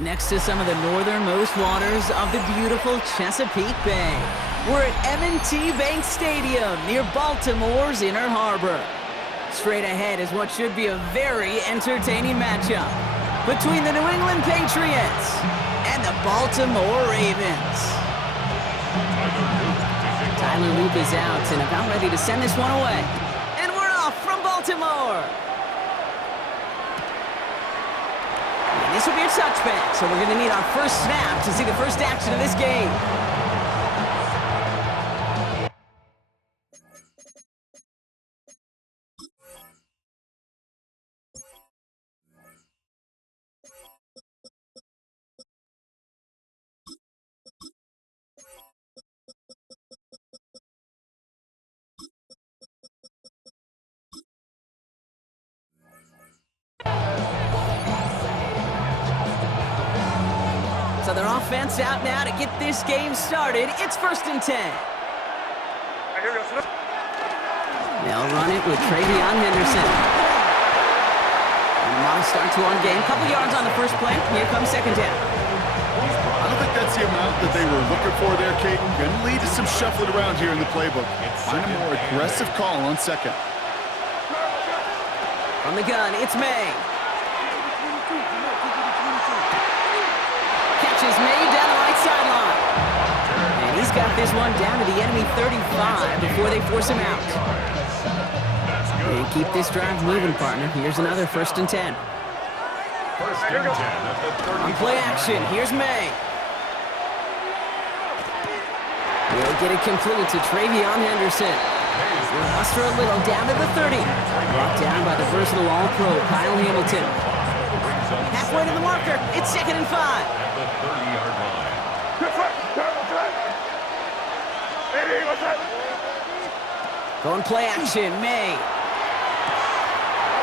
Next to some of the northernmost waters of the beautiful Chesapeake Bay, we're at M&T Bank Stadium near Baltimore's Inner Harbor. Straight ahead is what should be a very entertaining matchup between the New England Patriots and the Baltimore Ravens. Tyler Loop is out and about ready to send this one away. And we're off from Baltimore. And this will be a touchback, so we're going to need our first snap to see the first action of this game. So their offense out now to get this game started. It's 1st and 10. They'll run it with Travion Henderson. And a modest start to one game. Couple yards on the first play. Here comes 2nd down. I don't think that's the amount that they were looking for there, Caden. Going to lead to some shuffling around here in the playbook. Find a more aggressive call on 2nd. From the gun, it's May. Is made down the right sideline. And he's got this one down to the enemy 35 before they force him out. And keep this drive moving, partner. Here's another 1st and 10. 1st and 10 at the 30. On play action, here's May. We'll get it complete to Travion Henderson. We'll muster a little down to the 30. Brought down by the versatile All-Pro Kyle Hamilton. Halfway to the marker, it's 2nd and 5. The 30-yard line. Going play action, May.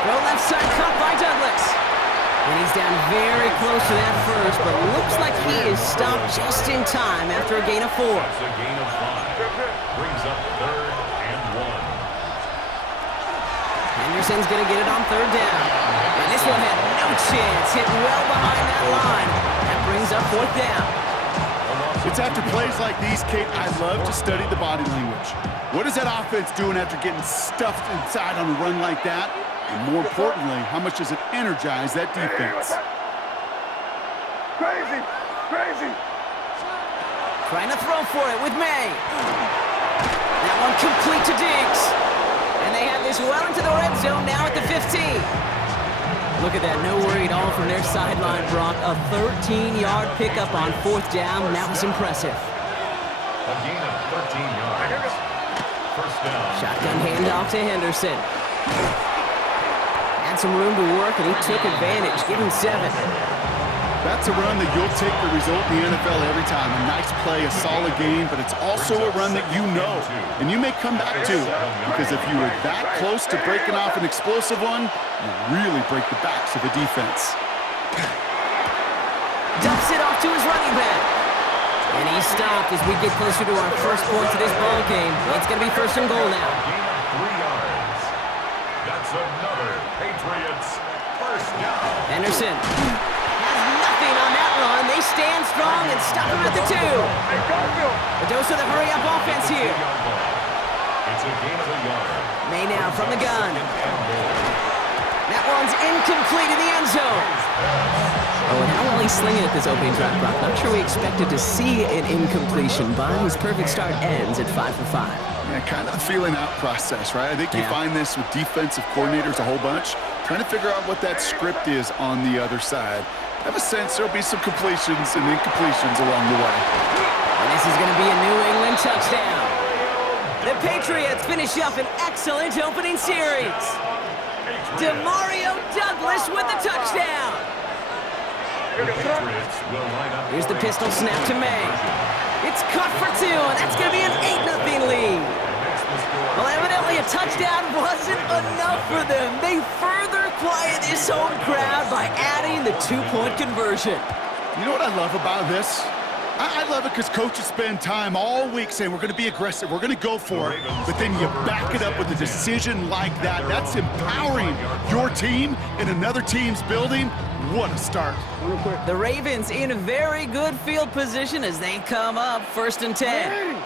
Throw left side cut by Douglas. And he's down very close to that first, but looks like he is stopped just in time after a gain of 4. That's a gain of 5. Brings up 3rd and 1. Henderson's going to get it on 3rd down. And this one had no chance, hit well behind that line. That brings up 4th down. It's after plays like these, Kate, I love to study the body language. What is that offense doing after getting stuffed inside on a run like that? And more importantly, how much does it energize that defense? Crazy! Crazy! Trying to throw for it with May. That one complete to Diggs. And they have this well into the red zone now at the 15. Look at that, no worry at all from their sideline, Brock. A 13-yard pickup on 4th down. That was impressive. A gain of 13 yards. 1st down. Shotgun handoff to Henderson. Had some room to work, and he took advantage. Give him 7. That's a run that you'll take the result in the NFL every time. A nice play, a solid game, but it's also a run that you know, and you may come back to, because if you were that close to breaking off an explosive one, you really break the backs of the defense. Dumps it off to his running back. And he's stopped as we get closer to our first point to this ball game. It's going to be 1st and goal now. Gain of 3 yards. That's another Patriots 1st down. Henderson has nothing on that run. They stand strong and stop him at the 2. A dose of the hurry-up offense here. It's a gain of a yard. May now from the gun. That one's incomplete in the end zone. Oh, and how well he's slinging at this opening drive, Brock. Not sure we expected to see an incompletion, but his perfect start ends at 5 for 5. Yeah, kind of the feeling out process, right? I think you find this with defensive coordinators a whole bunch, trying to figure out what that script is on the other side. I have a sense there'll be some completions and incompletions along the way. And this is going to be a New England touchdown. The Patriots finish up an excellent opening series. Demario Douglas with the touchdown. Here's the pistol snap to May. It's caught for 2, and that's going to be an 8-0 lead. Well, evidently a touchdown wasn't enough for them. They further quiet this home crowd by adding the 2-point conversion. You know what I love about this? I love it because coaches spend time all week saying we're going to be aggressive, we're going to go for it, but then you back it up with a decision like that. That's empowering your team in another team's building. What a start. The Ravens in very good field position as they come up 1st and 10.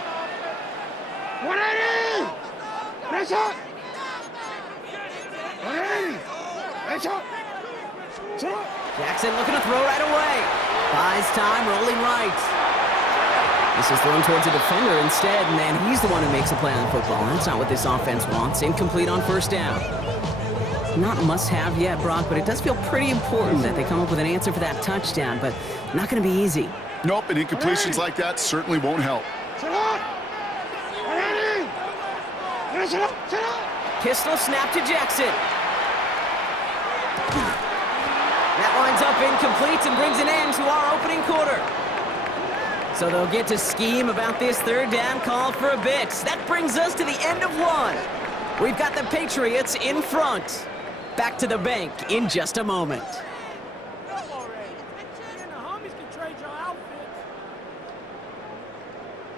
180! Press up! 180! Press up! Jackson looking to throw right away. Buys time, rolling right. This is thrown towards a defender instead, and then he's the one who makes a play on the football. That's not what this offense wants. Incomplete on 1st down. Not must-have yet, Brock, but it does feel pretty important that they come up with an answer for that touchdown, but not going to be easy. Nope, and incompletions like that certainly won't help. Pistol snap to Jackson. That winds up incomplete and brings an end to our opening quarter. So they'll get to scheme about this 3rd down call for a bit. That brings us to the end of 1. We've got the Patriots in front. Back to the bank in just a moment.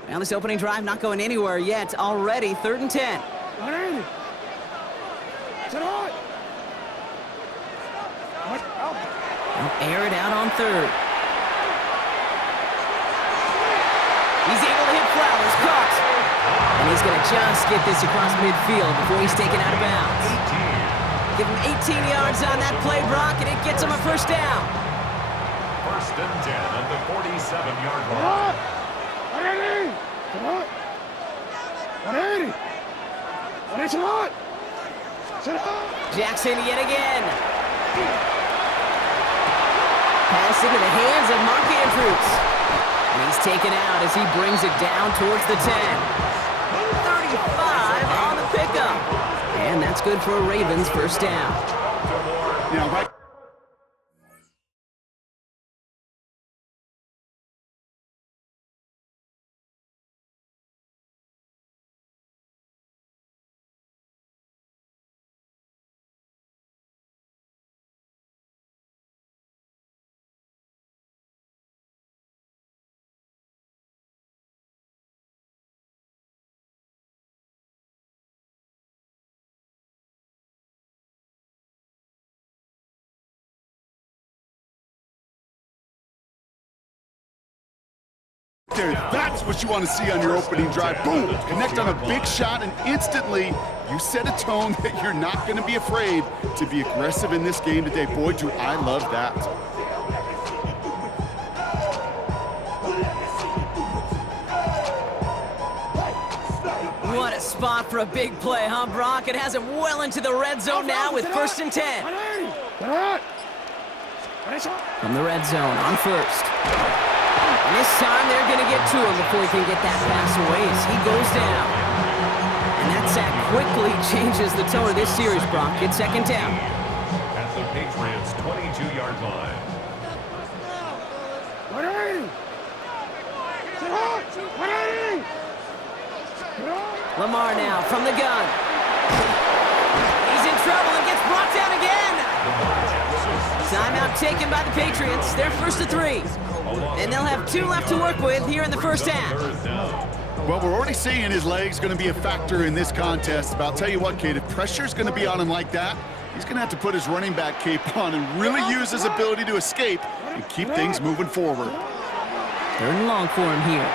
Well, this opening drive not going anywhere yet. Already 3rd and 10. They'll air it out on 3rd. He's able to hit Flowers, caught. And he's going to just get this across midfield before he's taken out of bounds. Give him 18 yards on that play, Brock, and it gets him a 1st down. 1st and 10 at the 47-yard line. 180! Jackson yet again. Pass into the hands of Mark Andrews. And he's taken out as he brings it down towards the 10. 35 on the pickup. And that's good for a Ravens 1st down. Now, right. That's what you want to see on your opening drive. Boom! Connect on a big shot, and instantly you set a tone that you're not going to be afraid to be aggressive in this game today. Boy, do I love that. What a spot for a big play, huh, Brock? It has him well into the red zone now with 1st and 10. From the red zone on 1st. And this time they're going to get to him before he can get that pass away as he goes down. And that sack quickly changes the tone of this series, Brock. It's 2nd down. At the Patriots' 22-yard line. 180! 180! Lamar now from the gun. He's in trouble and gets brought down again. Timeout taken by the Patriots. They're 1st and 3. And they'll have 2 left to work with here in the 1st half. Well, we're already seeing his leg's going to be a factor in this contest. But I'll tell you what, Kate, if pressure's going to be on him like that, he's going to have to put his running back cape on and really use his ability to escape and keep things moving forward. 3rd and long for him here.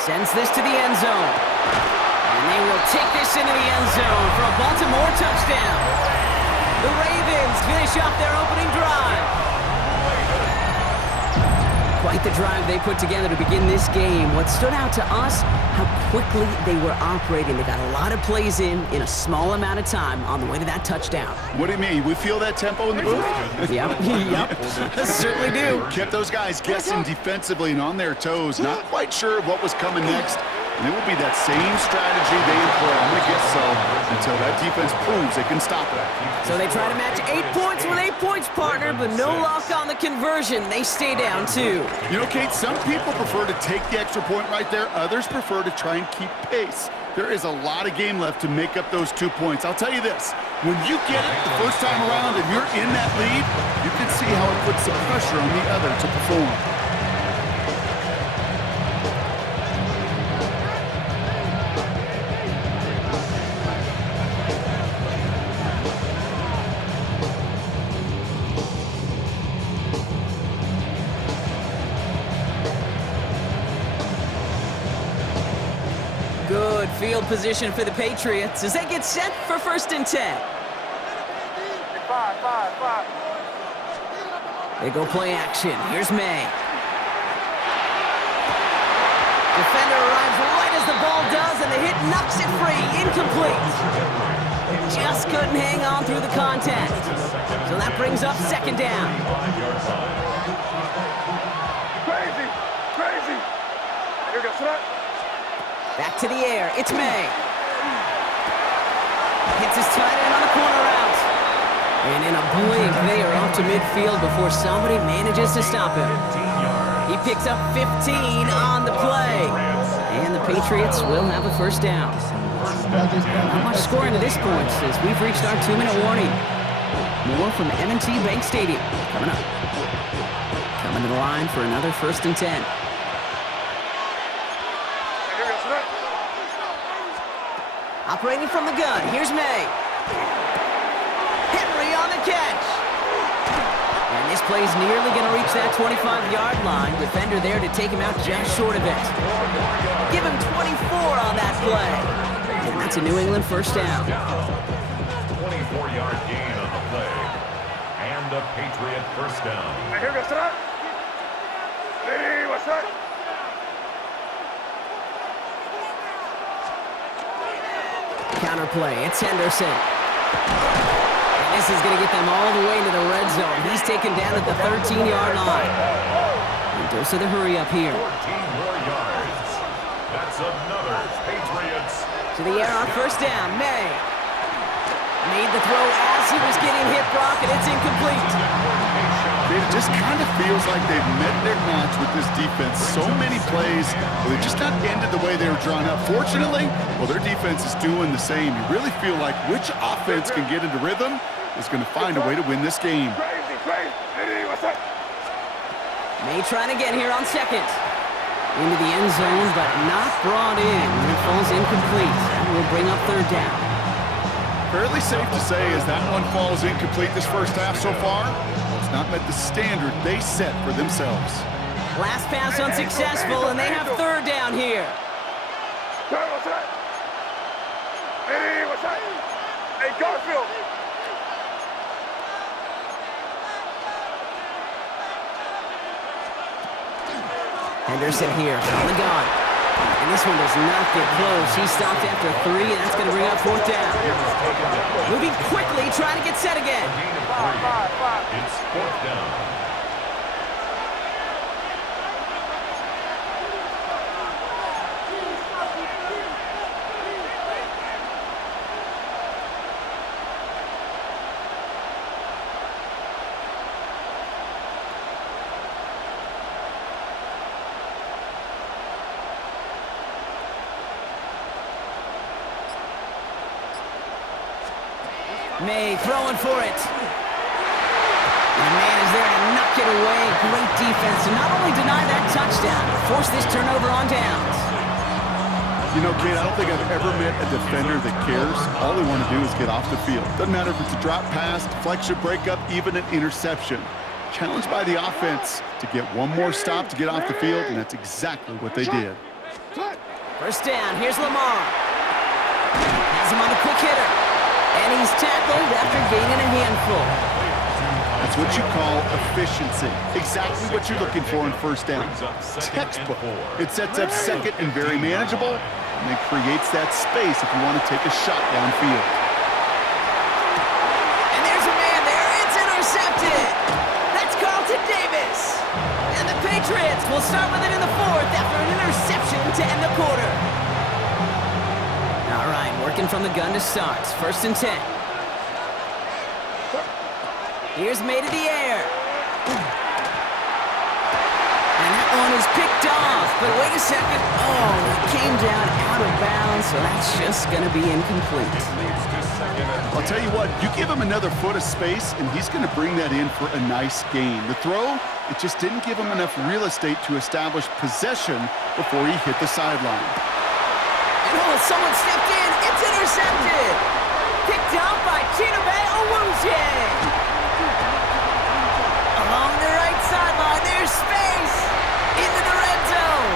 Sends this to the end zone. And they will take this into the end zone for a Baltimore touchdown. The Ravens finish off their opening drive. Quite the drive they put together to begin this game. What stood out to us, how quickly they were operating. They got a lot of plays in a small amount of time on the way to that touchdown. What do you mean? We feel that tempo in the booth? Yep, yep, certainly do. Kept those guys guessing defensively and on their toes, not quite sure what was coming next. And it will be that same strategy they employ, I'm going to guess so, until that defense proves they can stop it. So they try to match 8 points with 8 points, partner, but no luck on the conversion. They stay down 2. You know, Kate, some people prefer to take the extra point right there. Others prefer to try and keep pace. There is a lot of game left to make up those 2 points. I'll tell you this, when you get it the first time around and you're in that lead, you can see how it puts some pressure on the other to perform. field position for the Patriots as they get set for 1st and 10. Five. They go play action. Here's May. Defender arrives right as the ball does, and the hit knocks it free. Incomplete. Just couldn't hang on through the contact. So that brings up 2nd down. Crazy. Here goes that. Back to the air. It's May. Hits his tight end on the corner route. And in a blink, they are off to midfield before somebody manages to stop him. He picks up 15 on the play. And the Patriots will have a 1st down. Not much scoring to this point as we've reached our 2-minute warning. More from M&T Bank Stadium coming up. Coming to the line for another 1st and 10. Operating from the gun, here's May. Henry on the catch. And this play's nearly going to reach that 25-yard line. Defender there to take him out just short of it. Give him 24 on that play. And that's a New England 1st down. 24-yard gain on the play. And a Patriot 1st down. Here goes that. Hey, what's that? Counter play, it's Henderson. And this is going to get them all the way to the red zone. He's taken down at the 13-yard line. And dose of the hurry up here. 14 more yards. That's another Patriots. To the air on 1st down, May. Made the throw as he was getting hit, Brock, and it's incomplete. It just kind of feels like they've met their match with this defense. So many plays, but they just not ended the way they were drawn up. Fortunately, well, their defense is doing the same. You really feel like which offense can get into rhythm is going to find a way to win this game. Crazy. Hey, what's that? May trying to get here on 2nd. Into the end zone, but not brought in. It falls incomplete. And will bring up 3rd down. Fairly safe to say as that one falls incomplete this 1st half so far, it's not met the standard they set for themselves. Last pass unsuccessful, and they have 3rd down here. Hey, what's that? Hey, what's that? Hey, Garfield. Henderson here on the gun. And this one does not get close. He stopped after 3, and that's going to bring up 4th down. Moving quickly, trying to get set again. It's 4th down. May throwing for it. And the man is there to knock it away. Great defense to not only deny that touchdown, but force this turnover on downs. You know, kid, I don't think I've ever met a defender that cares. All they want to do is get off the field. Doesn't matter if it's a drop pass, deflection, breakup, even an interception. Challenged by the offense to get one more stop to get off the field, and that's exactly what they did. 1st down, here's Lamar. Has him on a quick hitter. And he's tackled after gaining a handful. That's what you call efficiency. Exactly what you're looking for in 1st down. Textbook. It sets up 2nd and very manageable, and it creates that space if you want to take a shot downfield. And there's a man there. It's intercepted. That's Carlton Davis. And the Patriots will start with it in the 4th after an interception to end the quarter. All right, working from the gun to start. 1st and 10. Here's May to the air. And that one is picked off. But wait a second. Oh, it came down out of bounds, so that's just going to be incomplete. I'll tell you what, you give him another foot of space, and he's going to bring that in for a nice gain. The throw, it just didn't give him enough real estate to establish possession before he hit the sideline. Oh, someone stepped in. It's intercepted. Picked up by Chidobe Awuzie. Along the right sideline, there's space. Into the red zone.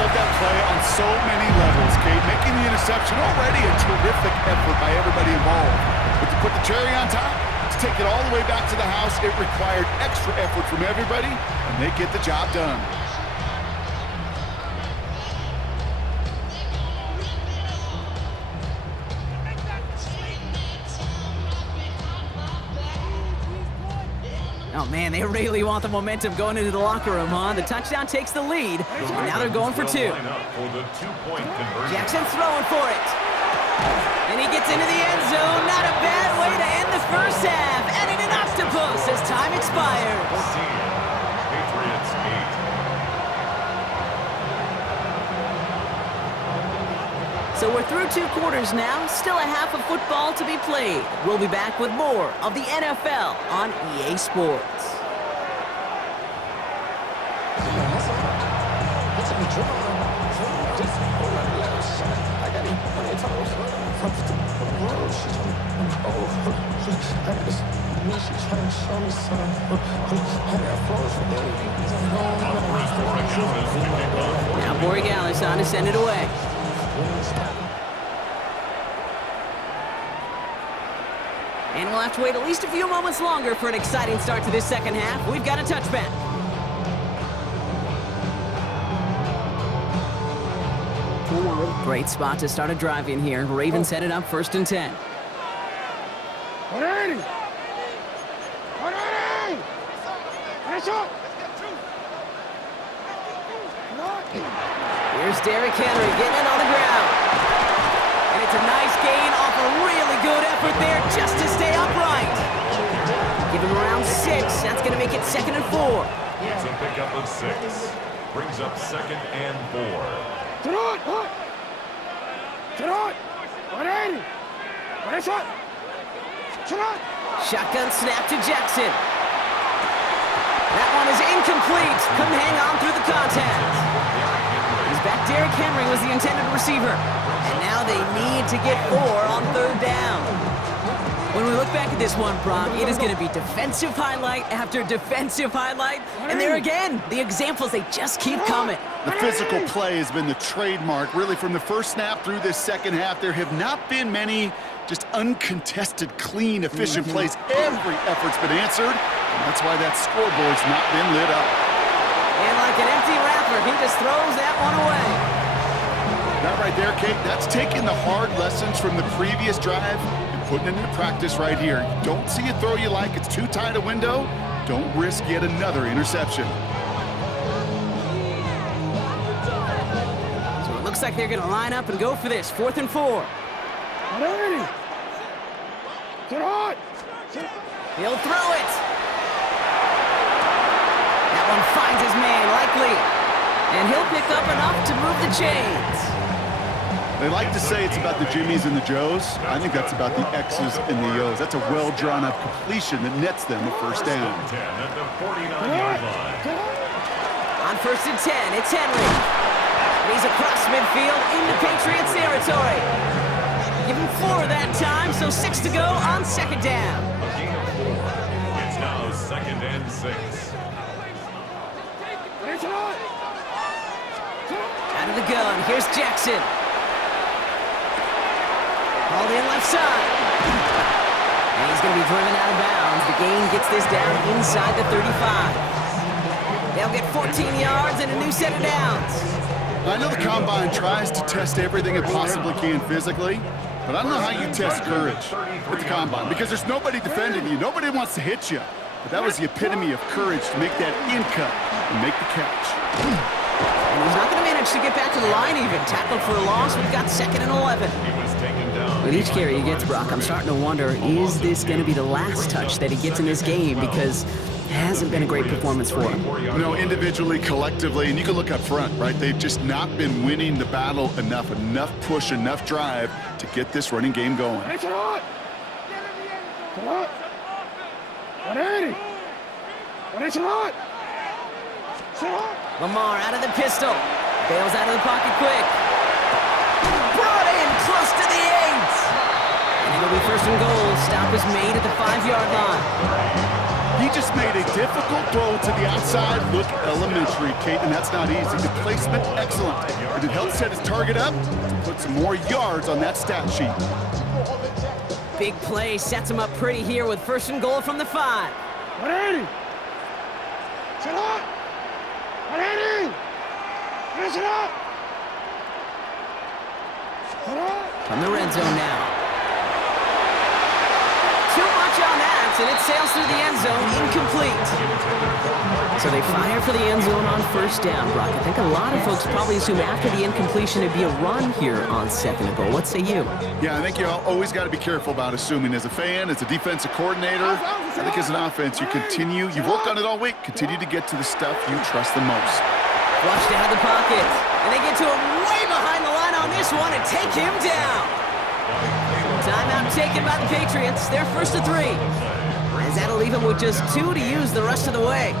love that play on so many levels, Kate. Making the interception already a terrific effort by everybody involved. But to put the cherry on top, to take it all the way back to the house, it required extra effort from everybody, and they get the job done. Oh, man, they really want the momentum going into the locker room, huh? The touchdown takes the lead, and now they're going for two. Jackson throwing for it. And he gets into the end zone. Not a bad way to end the first half. And in an octopus as time expires. Patriots 8. So we're through 2 quarters now. Still a half of football to be played. We'll be back with more of the NFL on EA Sports. Now Borregales on to send it away. And we'll have to wait at least a few moments longer for an exciting start to this second half. We've got a touchback. Great spot to start a drive in here. Ravens set it up 1st and 10. Here's Derrick Henry getting it on the ground. And it's a nice gain off a really good effort there just to stay upright. Give him around 6. That's going to make it 2nd and 4. It's a pickup of 6. Brings up 2nd and 4. Shotgun snap to Jackson. That one is incomplete. Couldn't hang on through the contact. He's back. Derrick Henry was the intended receiver. And now they need to get 4 on 3rd down. When we look back at this one, Brock, it is going to be defensive highlight after defensive highlight. And there again, the examples, they just keep coming. The physical play has been the trademark. Really, from the first snap through this second half, there have not been many just uncontested, clean, efficient plays. Every effort's been answered, and that's why that scoreboard's not been lit up. And like an empty wrapper, he just throws that one away. That right there, Kate, that's taking the hard lessons from the previous drive and putting it into practice right here. Don't see a throw you like, it's too tight a window. Don't risk yet another interception. So it looks like they're going to line up and go for this. 4th and 4. He'll throw it. That one finds his man, likely. And he'll pick up enough to move the chains. They like to say it's about the Jimmies and the Joes. I think that's about the X's and the O's. That's a well-drawn-up completion that nets them a 1st down. 10 at the 49-yard line. On 1st and 10, it's Henry. And he's across midfield into Patriots territory. Give him 4 that time, so 6 to go on 2nd down. A gain of 4. It's now 2nd and 6. Out of the gun, here's Jackson. Called in left side. And he's going to be driven out of bounds. The gain gets this down inside the 35. They'll get 14 yards and a new set of downs. I know the Combine tries to test everything it possibly can physically, but I don't know how you test courage at the Combine because there's nobody defending you. Nobody wants to hit you. But that was the epitome of courage to make that in cut and make the catch. And he's not going to manage to get back to the line even. Tackled for a loss. We've got 2nd and 11. He was taken down. With each carry he gets, Brock, I'm starting to wonder, is this going to be the last touch that he gets in this game? Because it hasn't been a great performance for him. You know, individually, collectively, and you can look up front, right? They've just not been winning the battle enough push, enough drive to get this running game going. Lamar out of the pistol. Bails out of the pocket quick. Brought in close to the 8. And it'll be 1st and goal. Stop is made at the 5-yard line. He just made a difficult throw to the outside look elementary, Kate, and that's not easy. The placement, excellent. And it helped set his target up to put some more yards on that stat sheet. Big play sets him up pretty here with 1st and goal from the 5. 180. Sit up. 180. Finish it up. Sit up. From the red zone now. Too much on that, and it sails through the end zone, incomplete. So they fire for the end zone on 1st down, Brock. I think a lot of folks probably assume after the incompletion it'd be a run here on 2nd and goal. What say you? Yeah, I think you always got to be careful about assuming. As a fan, as a defensive coordinator, I think as an offense, you've worked on it all week, continue to get to the stuff you trust the most. Flushed out of the pocket, and they get to him way behind the line on this one and take him down. Timeout taken by the Patriots. They're 1st and 3. As that'll leave him with just 2 to use the rest of the way.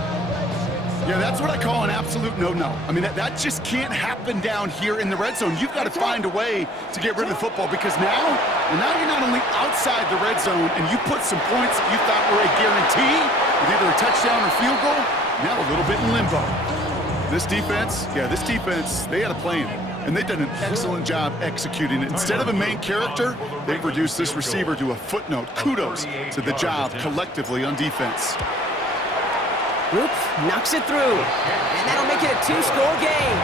Yeah, that's what I call an absolute no-no. I mean, that just can't happen down here in the red zone. You've got to find a way to get rid of the football because now you're not only outside the red zone and you put some points that you thought were a guarantee with either a touchdown or field goal, now a little bit in limbo. This defense, they had a plan. And they've done an excellent job executing it. Instead of a main character, they've reduced this receiver to a footnote. Kudos to the job collectively on defense. Roop knocks it through, and that'll make it a 2-score game.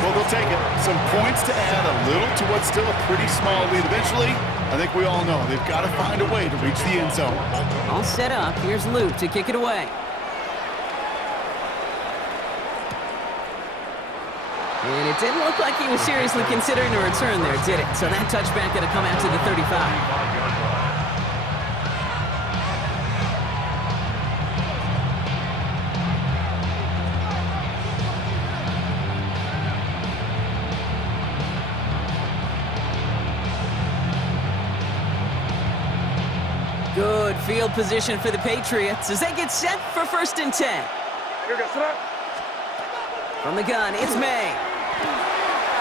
Well, they'll take it. Some points to add a little to what's still a pretty small lead. Eventually, I think we all know they've got to find a way to reach the end zone. All set up. Here's Luke to kick it away. And it didn't look like he was seriously considering a return there, did it? So that touchback going to come out to the 35. Good field position for the Patriots as they get set for 1st and 10. Here goes, sit up. From the gun, it's May.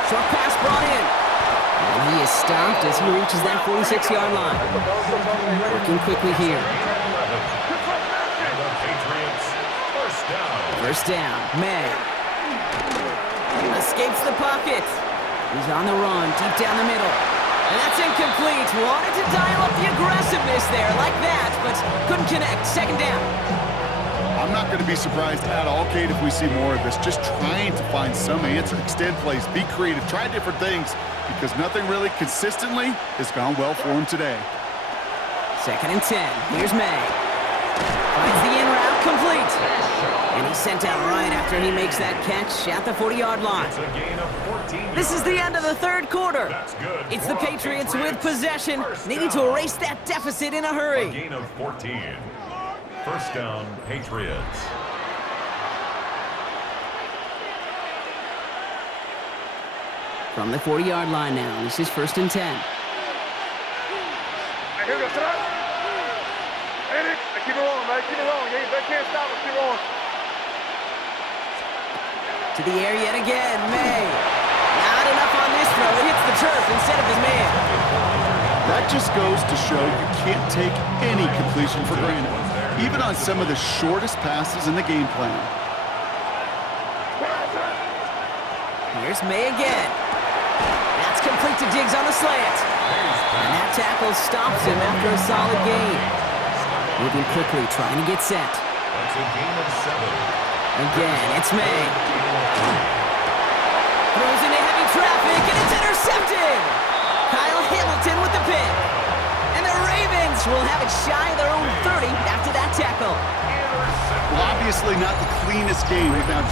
Short pass brought in. And he is stopped as he reaches that 46-yard line. Working quickly here. First down, May. Escapes the pocket. He's on the run, deep down the middle. And that's incomplete. Wanted to dial up the aggressiveness there like that, but couldn't connect. 2nd down. I'm not going to be surprised at all, Kate, if we see more of this. Just trying to find some answer, extend plays, be creative, try different things, because nothing really consistently has gone well for him today. 2nd and 10. Here's May. Finds the in route complete. And he's sent out right after he makes that catch at the 40-yard line. This is the end of the 3rd quarter. It's the Patriots with possession. They need to erase that deficit in a hurry. A gain of 14. 1st down, Patriots. From the 40-yard line now, this is 1st and 10. Hey, here goes, sit up. Hey, keep it rolling, man. Keep it rolling. They can't stop us. Keep rolling. To the air yet again, May. Not enough on this throw. It hits the turf instead of his man. That just goes to show you can't take any completion for granted, even on some of the shortest passes in the game plan. Here's May again. That's complete to Diggs on the slant. And that tackle stops him after a solid gain. Moving quickly, trying to get set. That's a gain of 7. Again, it's May. Throws into heavy traffic, and it's intercepted! Kyle Hamilton with the pick. And the Ravens will have it shy of their own 30 after that tackle. Well, obviously not the cleanest game. We've now